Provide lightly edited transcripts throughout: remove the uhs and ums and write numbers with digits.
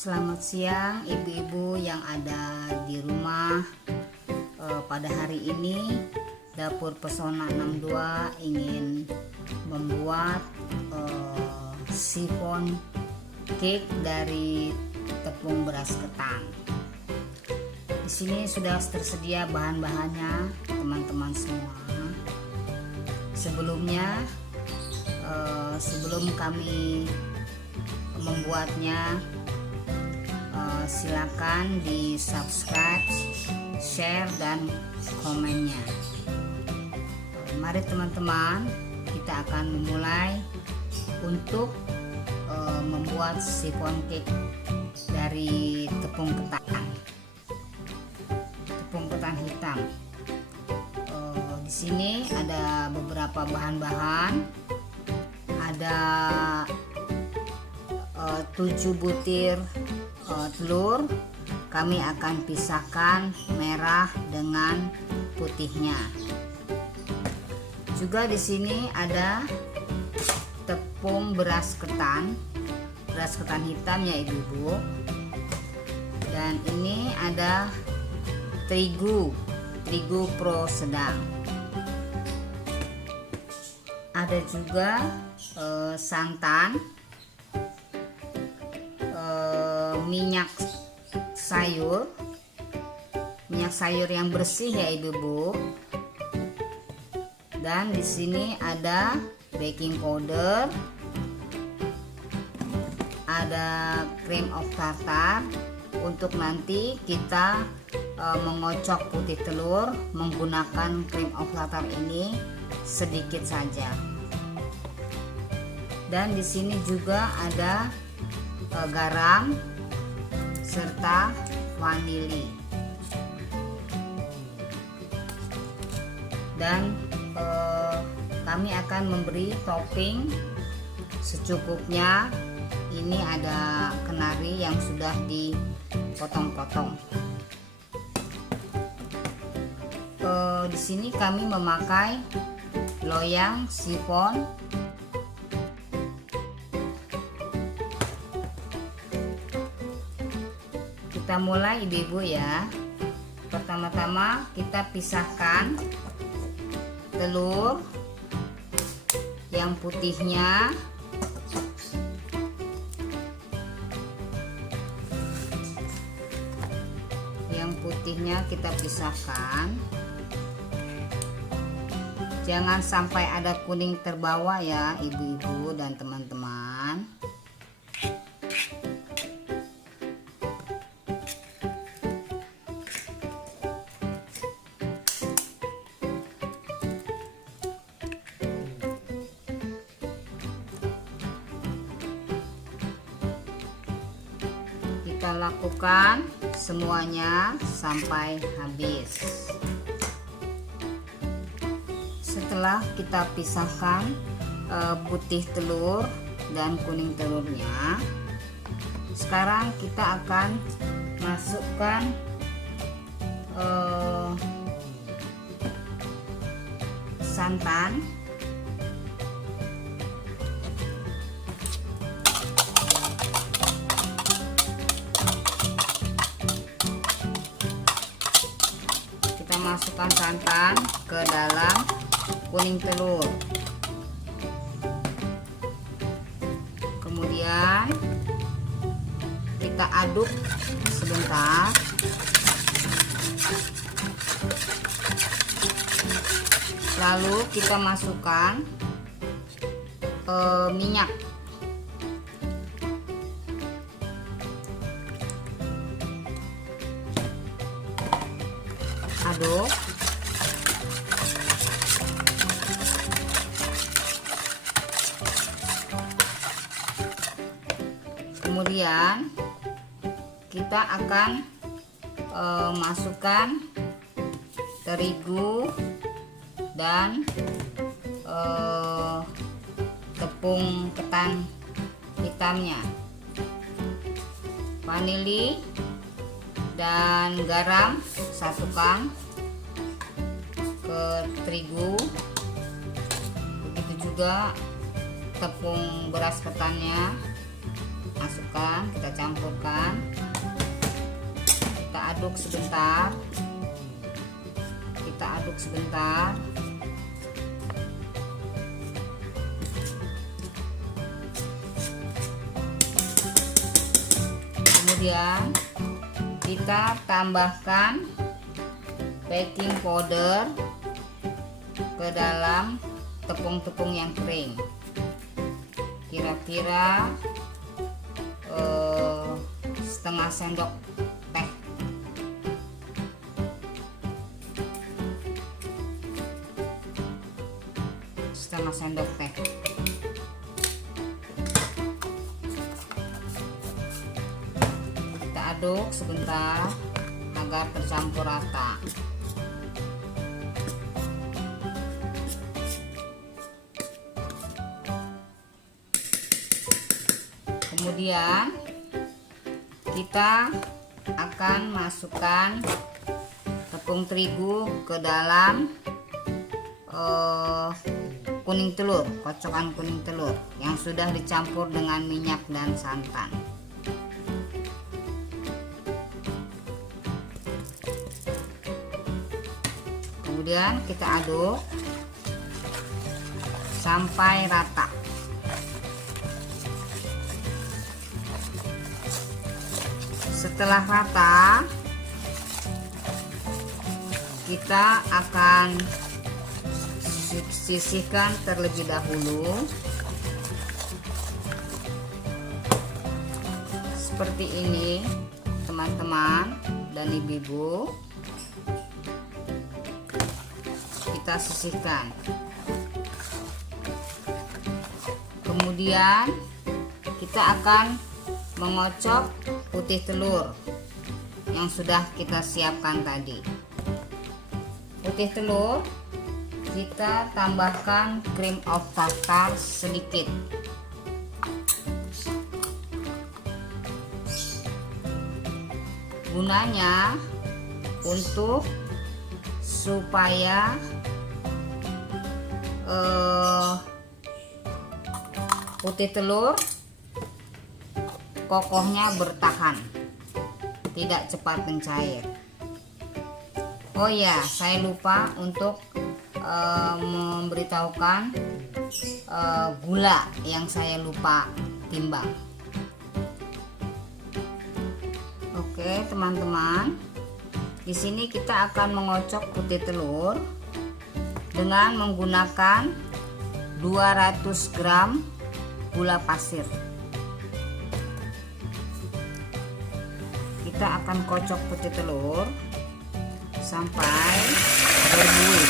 Selamat siang ibu-ibu yang ada di rumah. Pada hari ini Dapur Pesona 62 ingin membuat sifon cake dari tepung beras ketan. Di sini sudah tersedia bahan-bahannya teman-teman semua. Sebelum kami membuatnya, silakan di subscribe, share, dan komennya. Mari teman-teman, kita akan memulai untuk membuat sifon cake dari tepung ketan hitam. Di sini ada beberapa bahan-bahan. Ada 7 butir telur. Kami akan pisahkan merah dengan putihnya. Juga di sini ada tepung beras ketan hitam ya ibu-ibu. Dan ini ada terigu pro sedang. Ada juga santan, minyak sayur yang bersih ya ibu-ibu. Dan di sini ada baking powder, ada cream of tartar. Untuk nanti kita mengocok putih telur menggunakan cream of tartar ini sedikit saja. Dan di sini juga ada garam serta vanili. Dan kami akan memberi topping secukupnya. Ini ada kenari yang sudah dipotong-potong. Di sini kami memakai loyang sifon. Kita mulai ibu-ibu ya. Pertama-tama kita pisahkan telur yang putihnya. Kita pisahkan. Jangan sampai ada kuning terbawa ya ibu-ibu dan teman-teman. Kita lakukan semuanya sampai habis. Setelah kita pisahkan putih telur dan kuning telurnya, sekarang kita akan masukkan santan. Masukkan santan ke dalam kuning telur. Kemudian kita aduk sebentar. Lalu kita masukkan minyak. Aduk. Kemudian kita akan masukkan terigu dan tepung ketan hitamnya, vanili dan garam satukan ke terigu. Begitu juga tepung beras ketannya. masukkan, kita campurkan, kita aduk sebentar, kemudian kita tambahkan baking powder ke dalam tepung-tepung yang kering, kira-kira setengah sendok teh. Kita aduk sebentar agar tercampur rata. Kemudian kita akan masukkan tepung terigu ke dalam kuning telur, kocokan kuning telur yang sudah dicampur dengan minyak dan santan. Kemudian kita aduk sampai rata. Setelah rata, kita akan sisihkan terlebih dahulu seperti ini, teman-teman dan ibu-ibu. Kita sisihkan, kemudian kita akan mengocok putih telur yang sudah kita siapkan tadi. Putih telur kita tambahkan cream of tartar sedikit. Gunanya untuk supaya putih telur kokohnya bertahan, tidak cepat mencair. Oh ya, saya lupa untuk memberitahukan gula yang saya lupa timbang. Oke, teman-teman, di sini kita akan mengocok putih telur dengan menggunakan 200 gram gula pasir. Kita akan kocok putih telur sampai berbuih.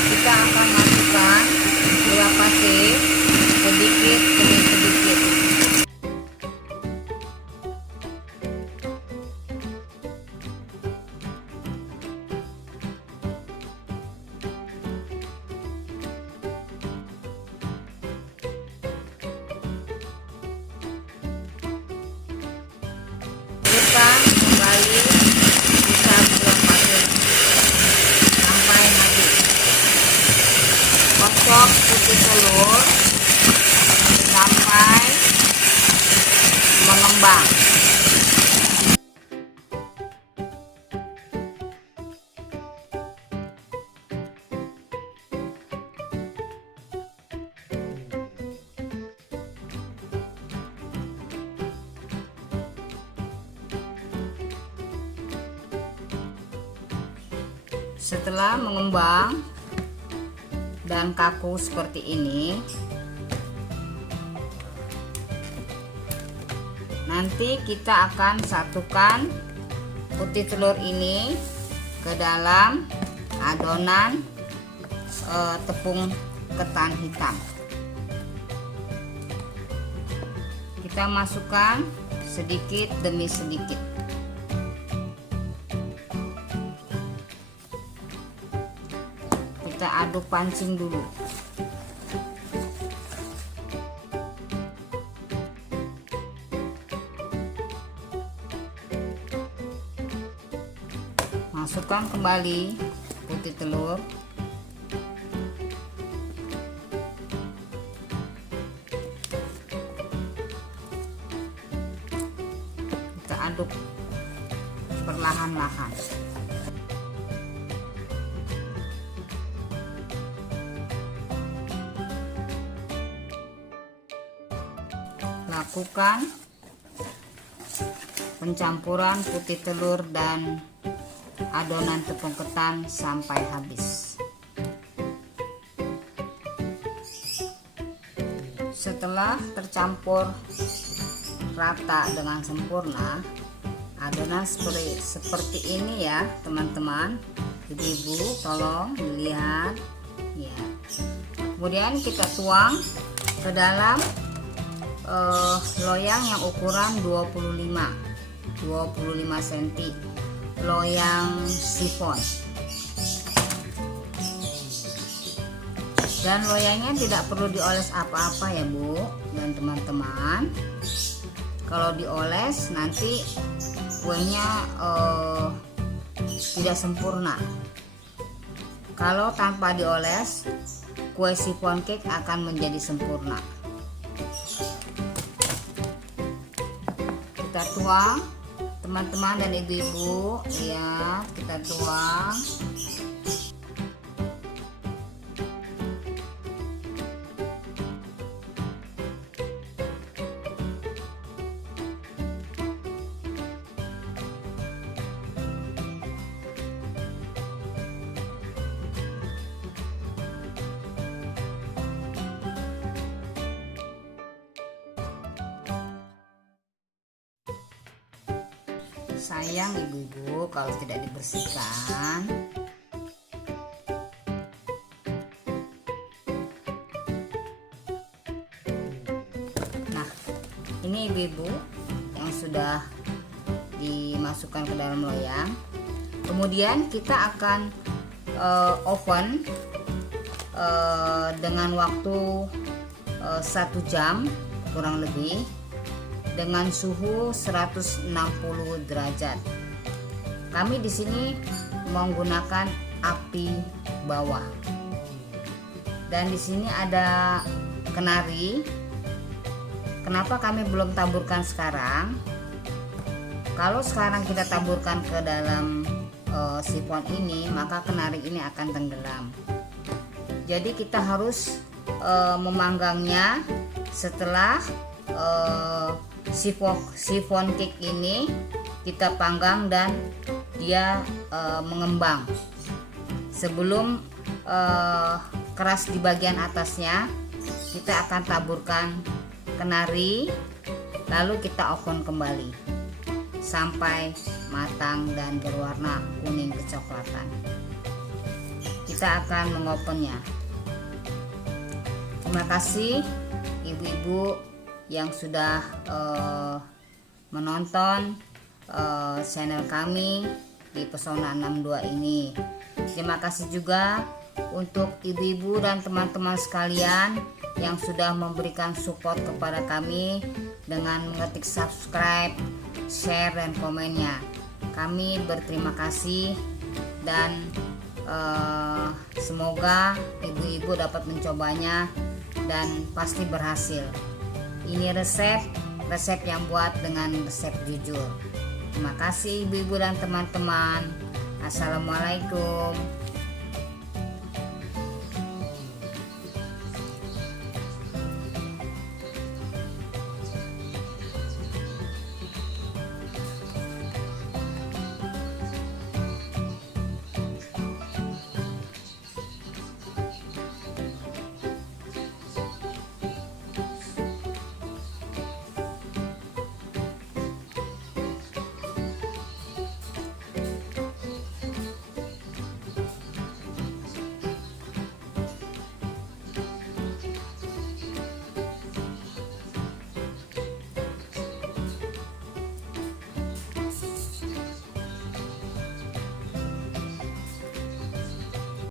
Kita akan masukkan gula pasir sedikit demi sedikit. Tekan kembali sisa gula pasir sampai mati. Kocok putih telur sampai mengembang. Setelah mengembang dan kaku seperti ini, nanti kita akan satukan putih telur ini ke dalam adonan tepung ketan hitam. Kita masukkan sedikit demi sedikit. Kita aduk pancing dulu. Masukkan kembali putih telur. Kita aduk perlahan-lahan. Lakukan pencampuran putih telur dan adonan tepung ketan sampai habis. Setelah tercampur rata dengan sempurna, adonan seperti ini ya teman-teman, ibu-ibu tolong dilihat ya. Kemudian kita tuang ke dalam loyang yang ukuran 25 cm, loyang sifon. Dan loyangnya tidak perlu dioles apa-apa ya Bu dan teman-teman. Kalau dioles nanti kuenya tidak sempurna. Kalau tanpa dioles, kue sifon cake akan menjadi sempurna. Kita tuang teman-teman dan ibu-ibu ya, kita tuang. Sayang ibu-ibu kalau tidak dibersihkan. Nah, ini ibu-ibu yang sudah dimasukkan ke dalam loyang. Kemudian kita akan oven dengan waktu 1 jam kurang lebih, dengan suhu 160 derajat. Kami di sini menggunakan api bawah. Dan di sini ada kenari. Kenapa kami belum taburkan sekarang? Kalau sekarang kita taburkan ke dalam sifon ini, maka kenari ini akan tenggelam. Jadi kita harus memanggangnya setelah sifon cake ini kita panggang dan dia mengembang. Sebelum keras di bagian atasnya, kita akan taburkan kenari, lalu kita oven kembali sampai matang dan berwarna kuning kecoklatan. Kita akan mengopennya. Terima kasih ibu-ibu yang sudah menonton channel kami di Pesona 62 ini. Terima kasih juga untuk ibu-ibu dan teman-teman sekalian yang sudah memberikan support kepada kami dengan mengetik subscribe, share, dan komennya. Kami berterima kasih dan semoga ibu-ibu dapat mencobanya dan pasti berhasil. Ini resep yang buat dengan resep jujur. Terima kasih ibu-ibu dan teman-teman. Assalamualaikum.